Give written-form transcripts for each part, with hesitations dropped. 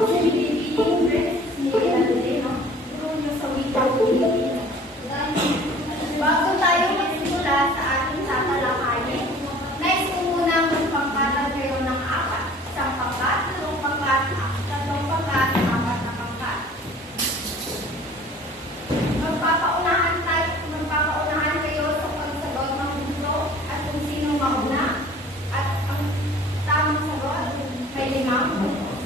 Bago tayo magsimula sa ating tatalakayin, nais ko muna magpangkalan kayo ng apat. Isang pangkat, tatlong pangkat, apat na pangkat. Magpapaunahan kayo sa pagsagot ng gusto at kung sino mauna. At ang tamang sagot ay 5 puntos.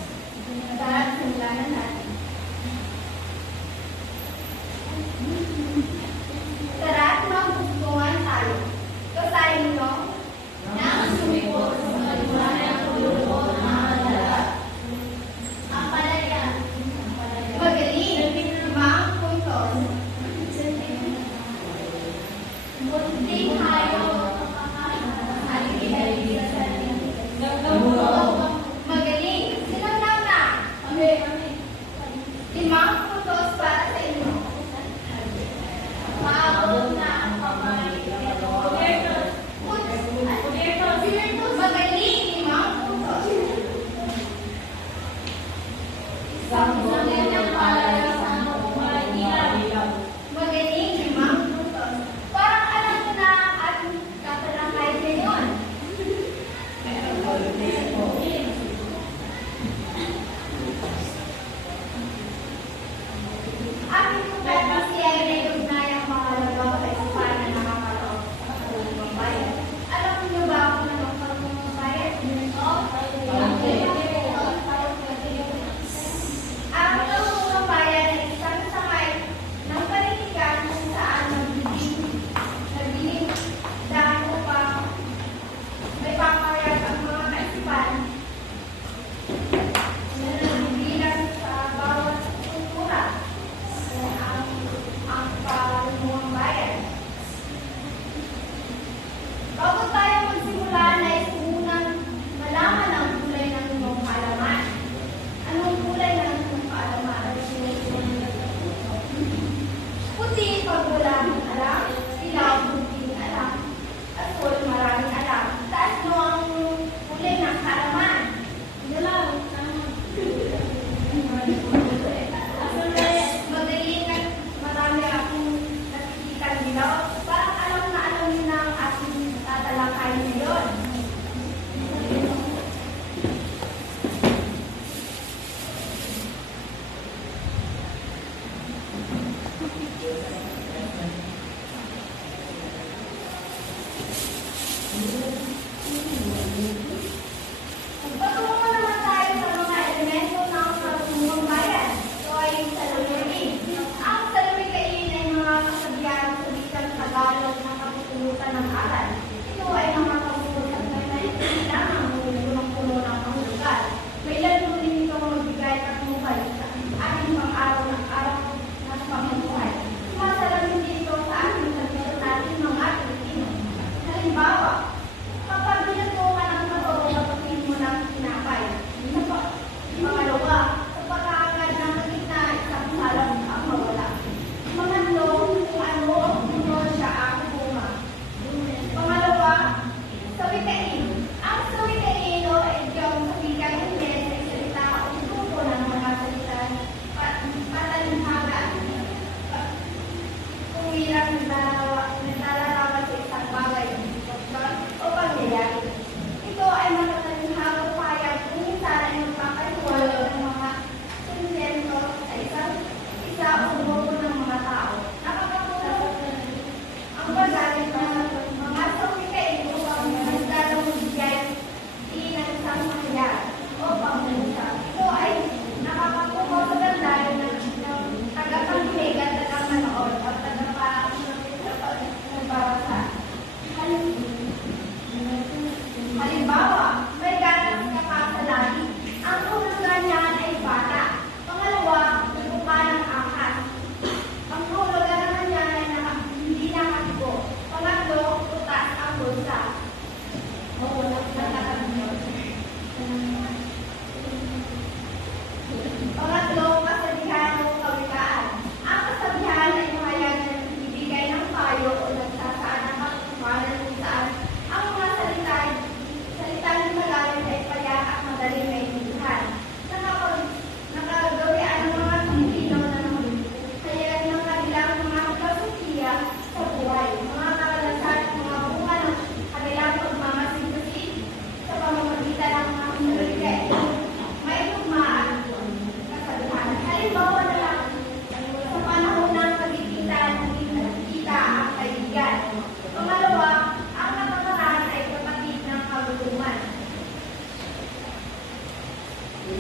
Ang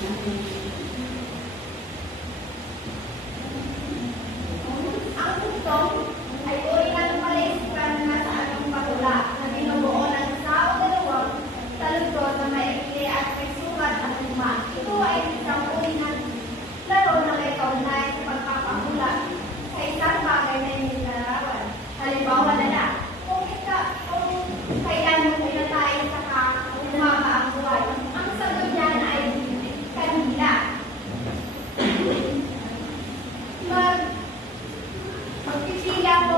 tuktong ay uri ng palisipan na sa anong patula na binubuo ng isa o dalawang taludtod na maikli at may sukat at luma. Ito ay isang uri ng laro na may kaunay sa pagpapahula sa isang bagay na hindi narawan. Halimbawa na kung kailan mo pinatay sa humaba ang buhay, ang sagot niyan ay kanila. Magpipili ako